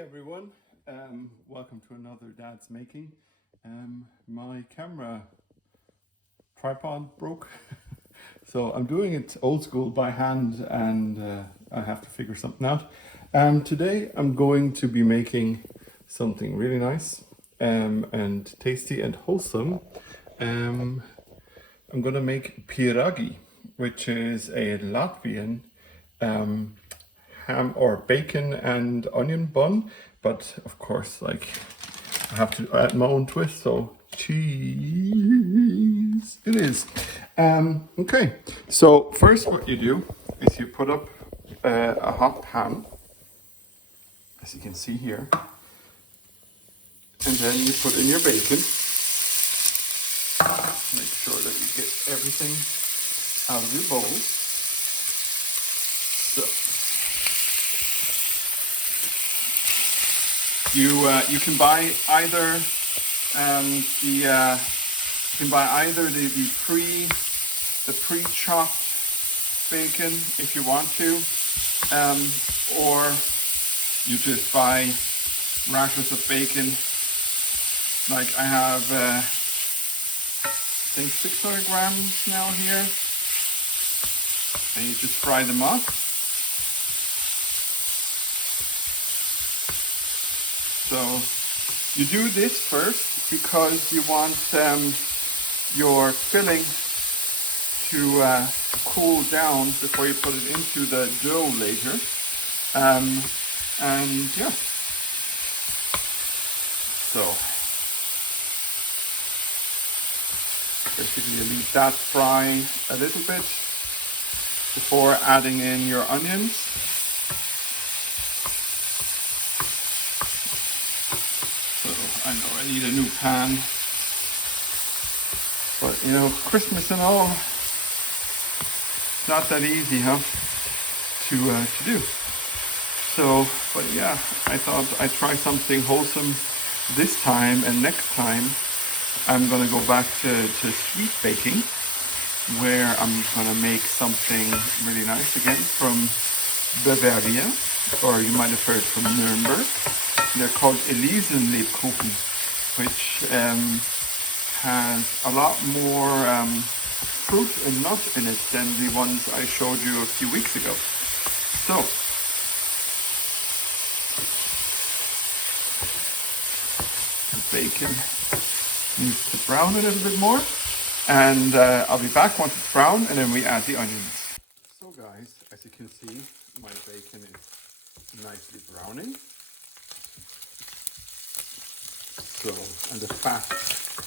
everyone, welcome to another Dad's Making. My camera tripod broke, so I'm doing it old school by hand, and I have to figure something out. Today I'm going to be making something really nice and tasty and wholesome. I'm going to make Piragi, which is a Latvian ham or bacon and onion bun, but of course, like, I have to add my own twist, so cheese it is. Okay, so first what you do is you put up a hot pan, as you can see here, and then you put in your bacon. Make sure that you get everything out of your bowl. So you can buy either the pre-chopped bacon if you want to, or you just buy rashes of bacon. Like I have I think 600 grams now here, and you just fry them up. So you do this first because you want your filling to cool down before you put it into the dough later. And yeah, so basically you leave that fry a little bit before adding in your onions. I know I need a new pan, but you know, Christmas and all, it's not that easy, huh, to do. So, but yeah, I thought I'd try something wholesome this time, and next time I'm gonna go back to sweet baking, where I'm gonna make something really nice again from Bavaria, or you might have heard from Nuremberg. They're called Elisenlebkuchen, which has a lot more fruit and nut in it than the ones I showed you a few weeks ago. So, the bacon needs to brown a little bit more, and I'll be back once it's brown, and then we add the onions. So guys, as you can see, my bacon is nicely browning. So, and the fat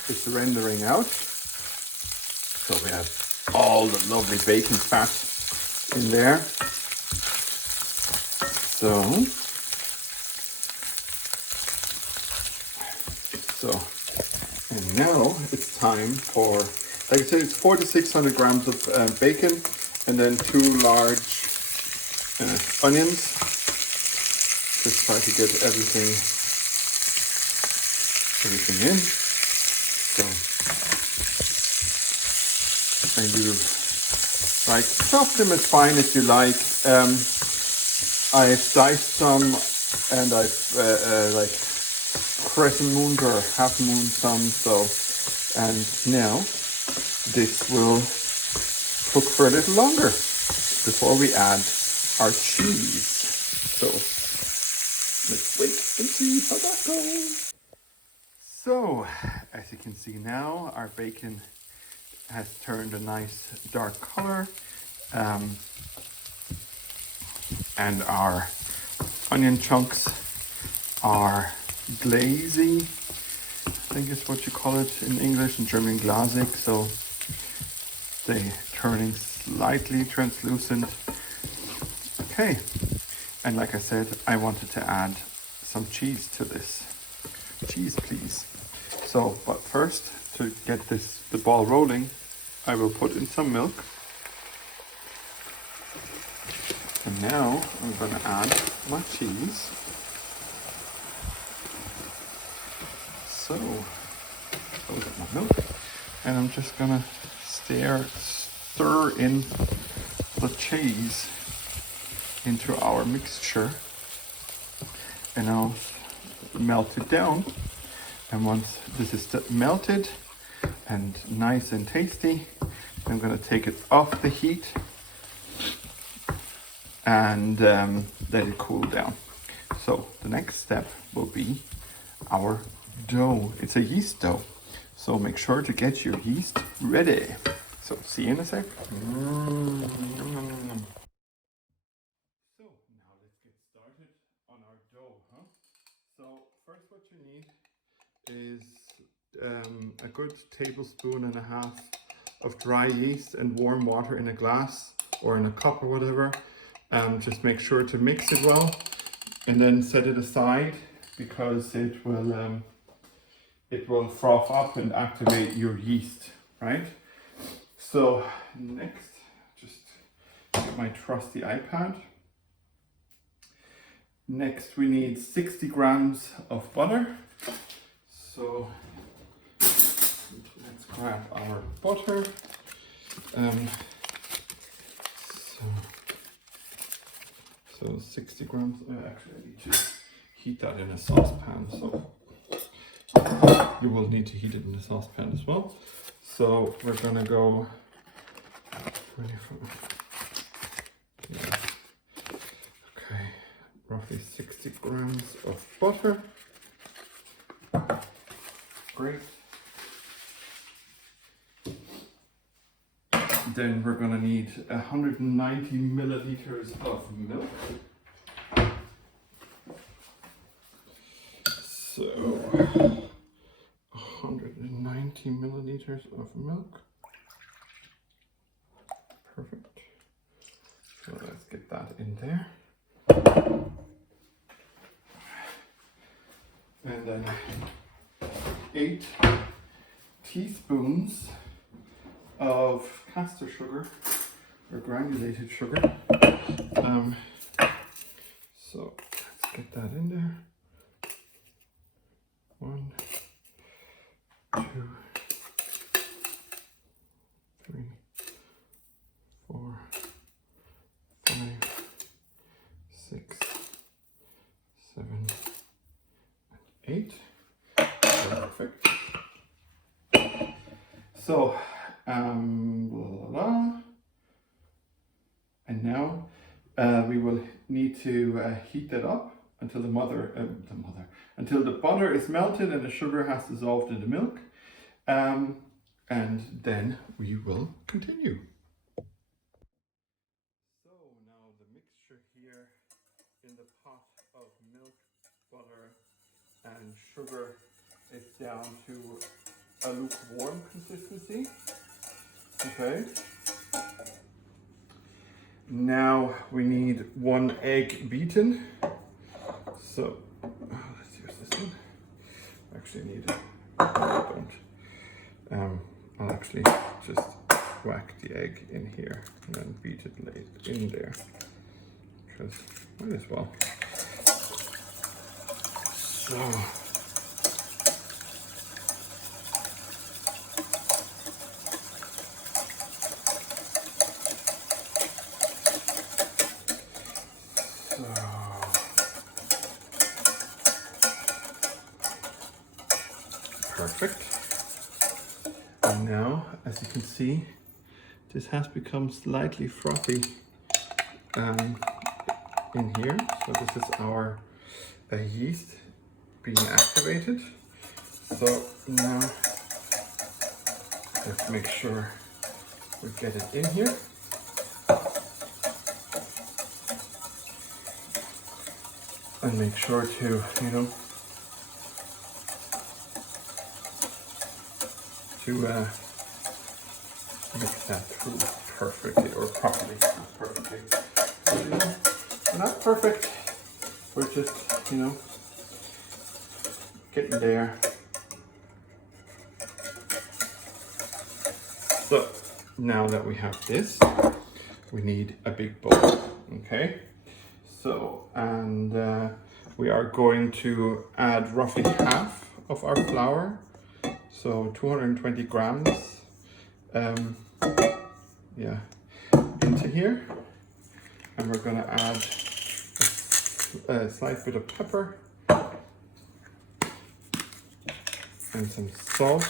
is rendering out. So we have all the lovely bacon fat in there. And now it's time for, like I said, it's 400 to 600 grams of bacon, and then 2 large onions. Just try to get everything in. So, and you like chop them as fine as you like. I've diced some, and I've like crescent mooned or half mooned some. So, and now this will cook for a little longer before we add our cheese. So let's wait and see how that goes. So, as you can see now, our bacon has turned a nice dark color, and our onion chunks are glazy, I think is what you call it in English, in German glasig, so they're turning slightly translucent. Okay, and like I said, I wanted to add some cheese to this. Cheese, please. So, but first, to get the ball rolling, I will put in some milk. And now I'm gonna add my cheese. So, I'll get my milk, and I'm just gonna stir in the cheese into our mixture. and I'll melt it down. And once this is melted and nice and tasty, I'm gonna take it off the heat and let it cool down. So the next step will be our dough. It's a yeast dough. So make sure to get your yeast ready. So see you in a sec. So now let's get started on our dough, huh? So first what you need is a good tablespoon and a half of dry yeast and warm water in a glass or in a cup or whatever. Just make sure to mix it well and then set it aside because it will froth up and activate your yeast, right? So next, just get my trusty iPad. Next we need 60 grams of butter. So let's grab our butter. So 60 grams, actually I need to heat that in a saucepan. So you will need to heat it in a saucepan as well. So we're gonna go 24. Yeah. Okay, roughly 60 grams of butter. Great. Then we're gonna need 190 milliliters of milk. So 190 milliliters of milk. Perfect. So let's get that in there. And then 8 teaspoons of caster sugar or granulated sugar. So let's get that in there. 1, 2, 3, 4, 5, 6, 7, and 8. Perfect. So, and now we will need to heat that up until until the butter is melted and the sugar has dissolved in the milk, and then we will continue. So now the mixture here in the pot of milk, butter, and sugar is down to a lukewarm consistency. Okay. Now we need 1 egg beaten. So let's use this one. I actually need it. I don't. I'll actually just whack the egg in here and then beat it in there because might as well. So. Perfect. And now, as you can see, this has become slightly frothy in here. So this is our yeast being activated. So now let's make sure we get it in here. And make sure to, mix that through perfectly or properly, not perfectly. We're not perfect, we're just, getting there. So now that we have this, we need a big bowl, okay? So, and we are going to add roughly half of our flour, so 220 grams, into here, and we're gonna add a slight bit of pepper and some salt.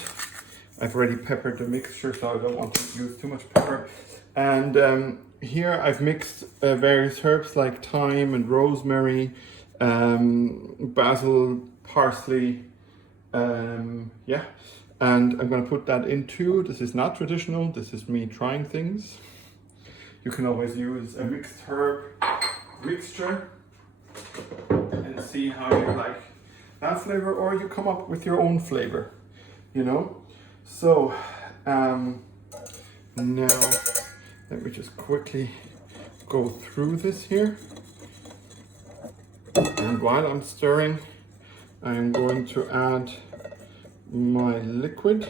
I've already peppered the mixture, so I don't want to use too much pepper. And here I've mixed various herbs like thyme and rosemary, basil, parsley, yeah. And I'm going to put that into, this is not traditional, this is me trying things. You can always use a mixed herb mixture and see how you like that flavor, or you come up with your own flavor, you know. So now let me just quickly go through this here, and while I'm stirring I'm going to add my liquid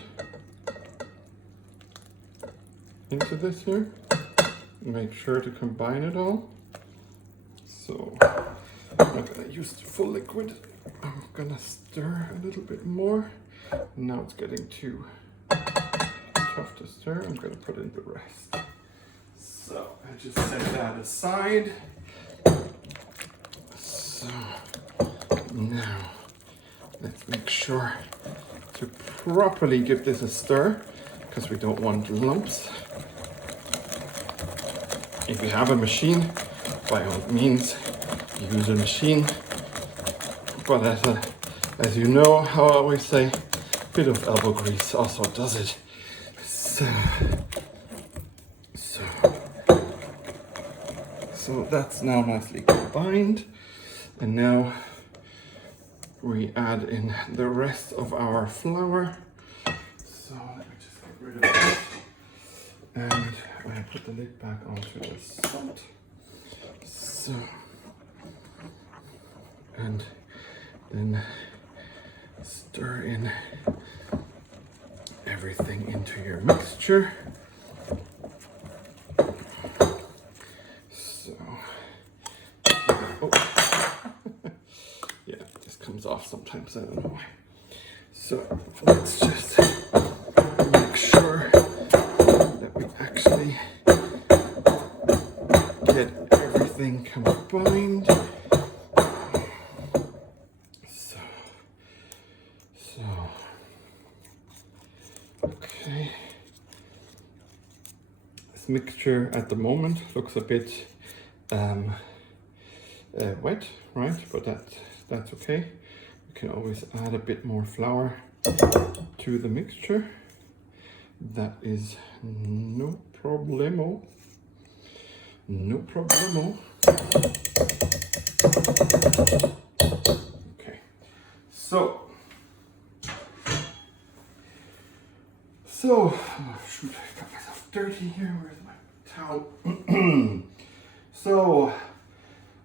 into this here. Make sure to combine it all. So I'm not gonna use the full liquid. I'm gonna stir a little bit more. Now it's getting too tough to stir. I'm gonna put in the rest. So I just set that aside. So now let's make sure to properly give this a stir, because we don't want lumps. If you have a machine, by all means, use a machine. But as you know, how I always say, a bit of elbow grease also does it. So that's now nicely combined. And now we add in the rest of our flour. So let me just get rid of that. And I put the lid back onto the salt. So, and then stir in everything into your mixture. So, oh. Yeah, this comes off sometimes, I don't know why. So let's just make sure that we actually get everything combined. So, okay. This mixture at the moment looks a bit wet, right? But that's okay. We can always add a bit more flour to the mixture. That is no problemo. No problemo. Okay, so oh shoot, I got myself dirty here. Where's my towel? So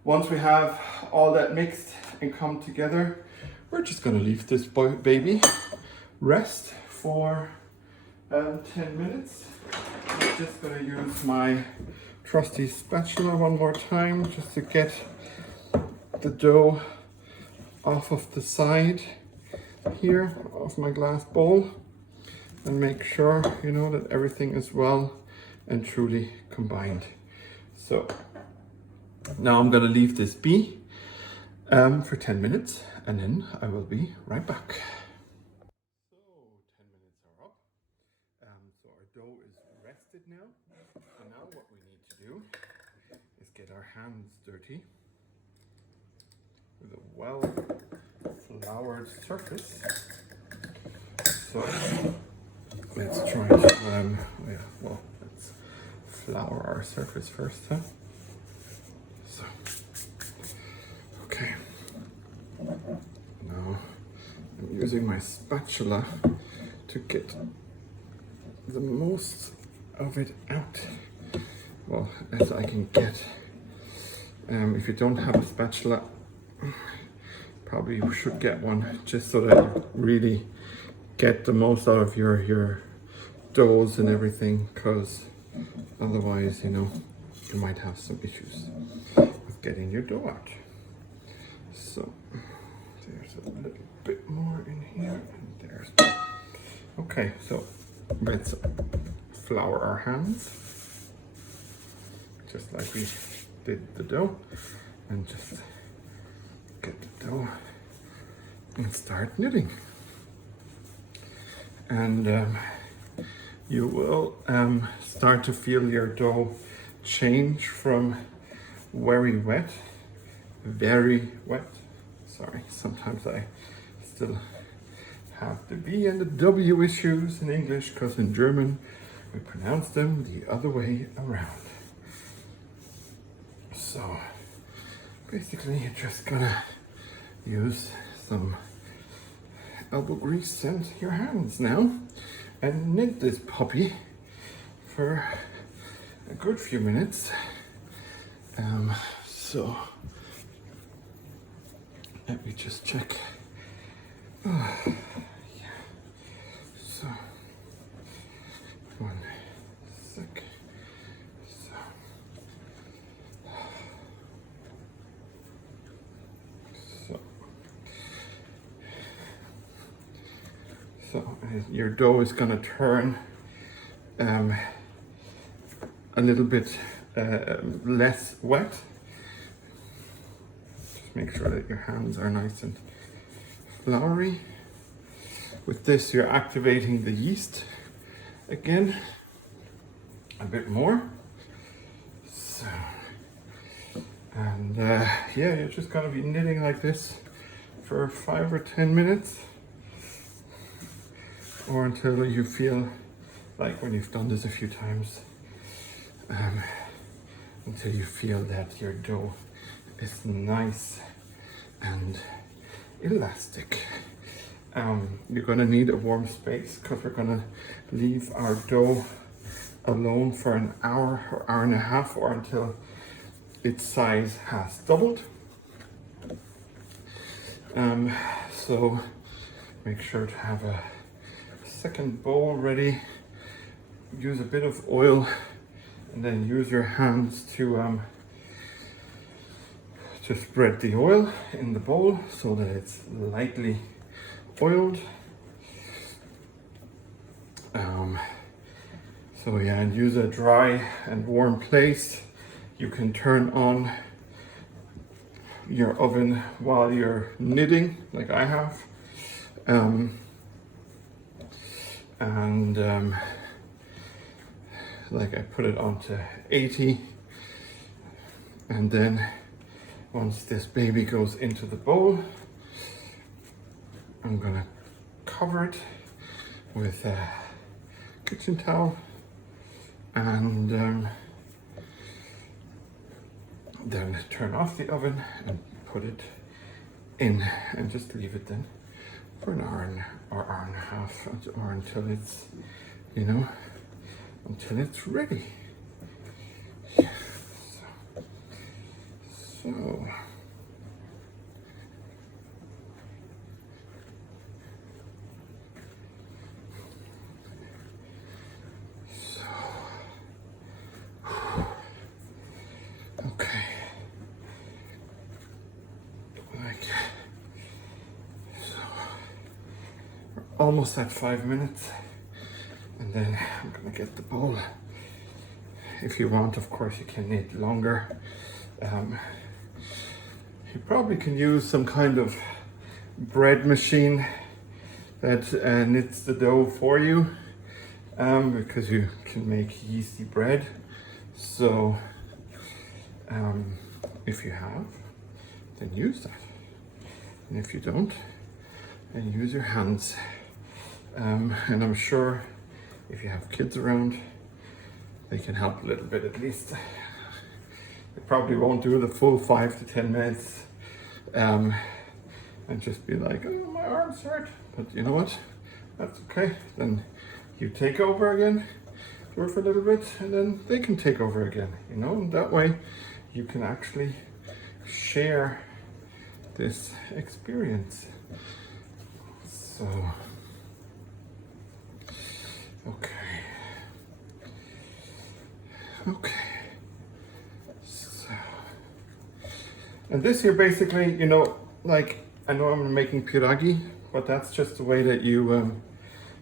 once we have all that mixed and come together, we're just gonna leave this baby rest for 10 minutes. I'm just gonna use my trusty spatula one more time just to get the dough off of the side here of my glass bowl, and make sure, you know, that everything is well and truly combined. So now I'm gonna leave this be for 10 minutes, and then I will be right back. So 10 minutes are up. So our dough is rested now. So now what we need to do is get our hands dirty with a well floured surface. So let's try to, let's flour our surface first, huh? So, okay. Now I'm using my spatula to get the most of it out, well, as I can get. If you don't have a spatula, probably you should get one, just so that you really get the most out of your doughs and everything, because otherwise, you know, you might have some issues with getting your dough out. So there's a little bit more in here, and there's, okay, so let's flour our hands just like we did the dough, and just get the dough and start knitting. And you will start to feel your dough change from very wet, sorry, sometimes I still have the B and the W issues in English, because in German we pronounce them the other way around. So basically you're just gonna use some elbow grease and your hands now and knit this puppy for a good few minutes. So let me just check. Yeah. So 1 sec. So your dough is going to turn a little bit less wet. Just make sure that your hands are nice and floury. With this, you're activating the yeast again a bit more. So, and yeah, you're just going to be knitting like this for 5 or 10 minutes. Or until you feel like, when you've done this a few times, until you feel that your dough is nice and elastic. You're gonna need a warm space, because we're gonna leave our dough alone for an hour or hour and a half, or until its size has doubled. So make sure to have a second bowl ready. Use a bit of oil, and then use your hands to spread the oil in the bowl so that it's lightly oiled. So yeah, and use a dry and warm place. You can turn on your oven while you're knitting, like I have. Like I put it on to 80, and then once this baby goes into the bowl, I'm gonna cover it with a kitchen towel, and then turn off the oven and put it in, and just leave it then for an hour or hour and a half, or until it's, you know, until it's ready. So okay, like so, we're almost at 5 minutes. And then I'm gonna get the bowl. If you want, of course, you can knit longer. You probably can use some kind of bread machine that knits the dough for you, because you can make yeasty bread. So if you have, then use that. And if you don't, then use your hands. And I'm sure if you have kids around, they can help a little bit at least. They probably won't do the full 5 to 10 minutes and just be like, oh, my arms hurt. But you know what? That's okay. Then you take over again, do it for a little bit, and then they can take over again, you know? And that way you can actually share this experience. So, okay. So, and this here basically, you know, like, I know I'm making piragi, but that's just the way that you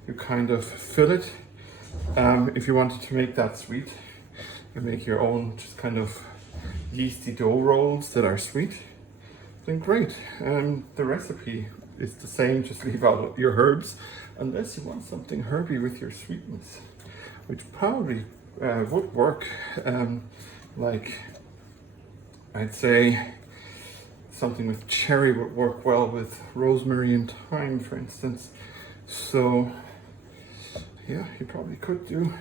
you kind of fill it. If you wanted to make that sweet, you make your own just kind of yeasty dough rolls that are sweet. then great. The recipe is the same, just leave out your herbs, unless you want something herby with your sweetness, which probably would work. Like, I'd say something with cherry would work well with rosemary and thyme, for instance. So yeah, you probably could do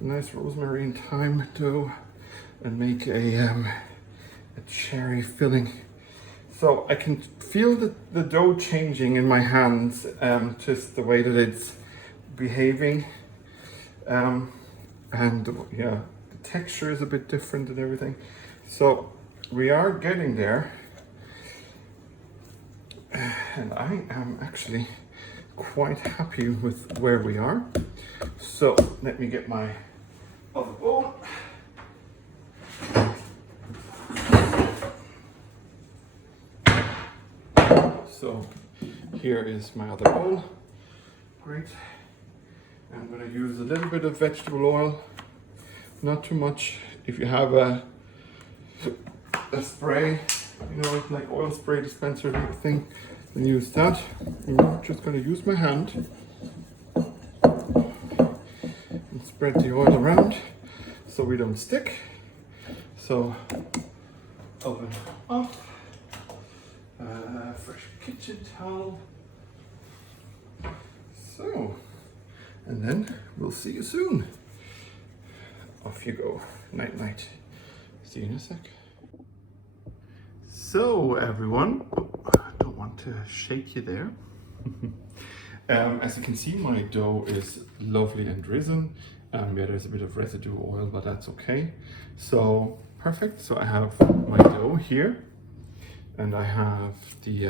a nice rosemary and thyme dough and make a cherry filling. So I can feel the dough changing in my hands, just the way that it's behaving. And yeah, the texture is a bit different and everything. So we are getting there. And I am actually quite happy with where we are. So let me get my other bowl. So here is my other bowl. Great. I'm going to use a little bit of vegetable oil, not too much. If you have a spray, you know, like oil spray dispenser type thing, then use that. I'm just going to use my hand and spread the oil around so we don't stick. So oven off. Fresh kitchen towel. So, and then we'll see you soon. Off you go. Night night. See you in a sec. So everyone, I don't want to shake you there. As you can see, my dough is lovely and risen. Yeah, there's a bit of residue oil, but that's okay. So perfect. So I have my dough here, and I have the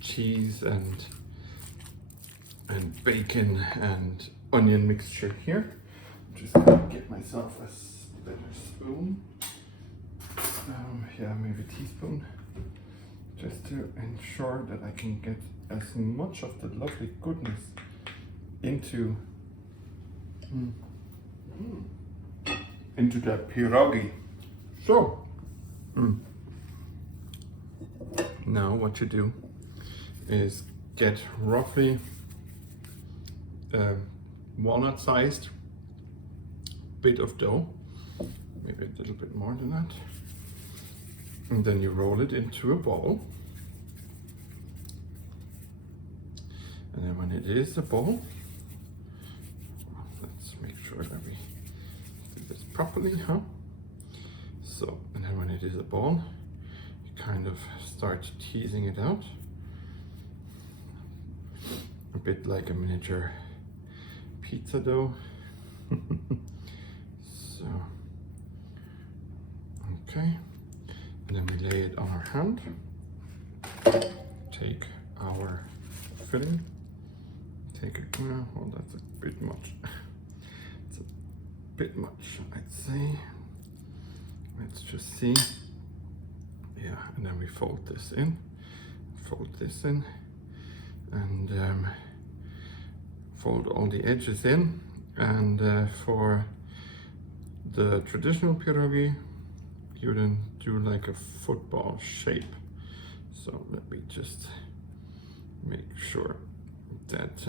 cheese and bacon and onion mixture here. I'm just gonna get myself a better spoon. Yeah, maybe a teaspoon, just to ensure that I can get as much of the lovely goodness into the piragi. So now what you do is get roughly walnut sized bit of dough, maybe a little bit more than that, and then you roll it into a ball. And then when it is a ball, let's make sure that we do this properly, huh? So, and then when it is a ball, you kind of start teasing it out, a bit like a miniature pizza dough. So, okay, and then we lay it on our hand, take our filling, take it, well, that's a bit much. It's a bit much, I'd say. Let's just see. Yeah, and then we fold this in, and fold all the edges in. And for the traditional piragi, you then do like a football shape. So let me just make sure that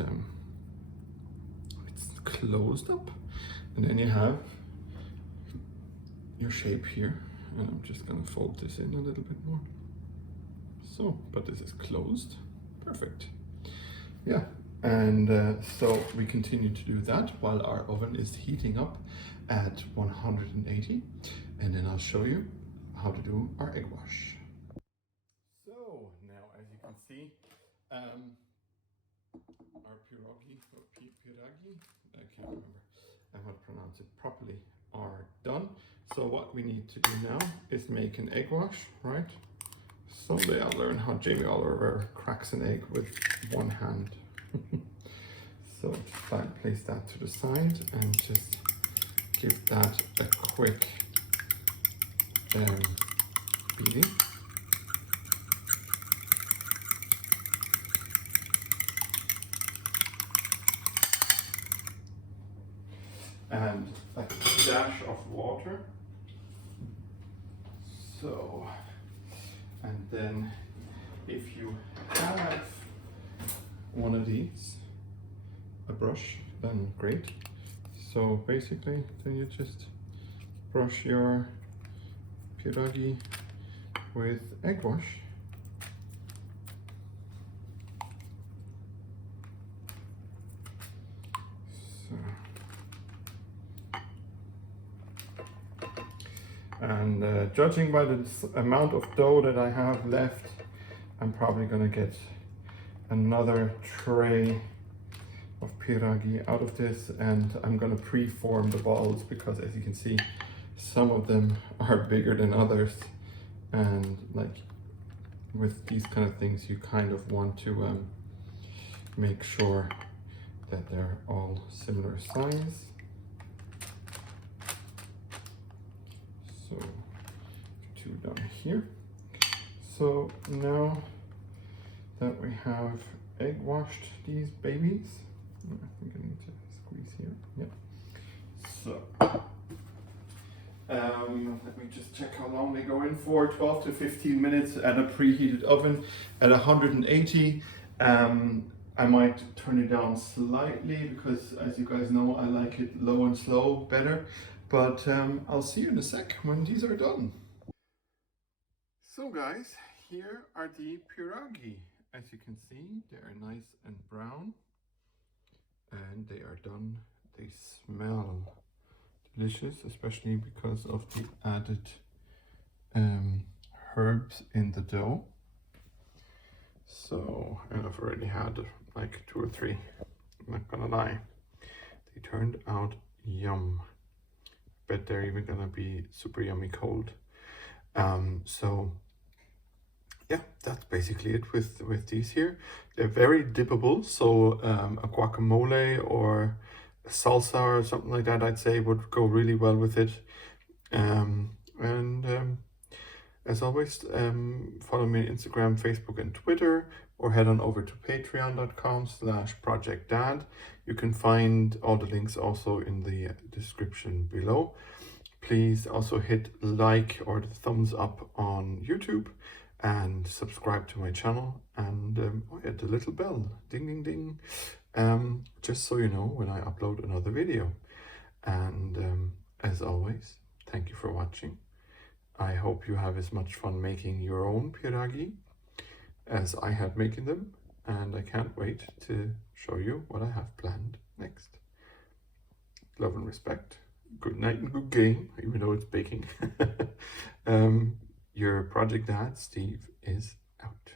it's closed up, and then you have your shape here. And I'm just gonna fold this in a little bit more. So, but this is closed. Perfect. Yeah, and so we continue to do that while our oven is heating up at 180, and then I'll show you how to do our egg wash. So now, as you can see, our piragi, I can't remember how to pronounce it properly, are done. So what we need to do now is make an egg wash, right? Someday I'll learn how Jamie Oliver cracks an egg with one hand. So place that to the side and just give that a quick beating. And a dash of water. So, and then if you have one of these, a brush, then great. So basically, then you just brush your piragi with egg wash. So, and judging by the amount of dough that I have left, I'm probably gonna get another tray of piragi out of this, and I'm gonna pre-form the balls because, as you can see, some of them are bigger than others, and like with these kind of things you kind of want to make sure that they're all similar size. So 2 done here. So now that we have egg washed these babies, I think I need to squeeze here. Yeah. So let me just check how long they go in for. 12 to 15 minutes at a preheated oven at 180. I might turn it down slightly because, as you guys know, I like it low and slow better. But I'll see you in a sec when these are done. So guys, here are the piragi. As you can see, they are nice and brown, and they are done. They smell delicious, especially because of the added herbs in the dough. So, and I've already had like 2 or 3, I'm not gonna lie. They turned out yum. Bet they're even gonna be super yummy cold. So yeah, that's basically it with these here. They're very dippable, so a guacamole or a salsa or something like that, I'd say, would go really well with it. As always, follow me on Instagram, Facebook, and Twitter, or head on over to patreon.com/projectdad. You can find all the links also in the description below. Please also hit like or the thumbs up on YouTube and subscribe to my channel, and hit the little bell, ding ding ding, just so you know when I upload another video. And as always, thank you for watching. I hope you have as much fun making your own piragi as I had making them, and I can't wait to show you what I have planned next. Love and respect. Good night and good game, even though it's baking. Your Project Dad, Steve, is out.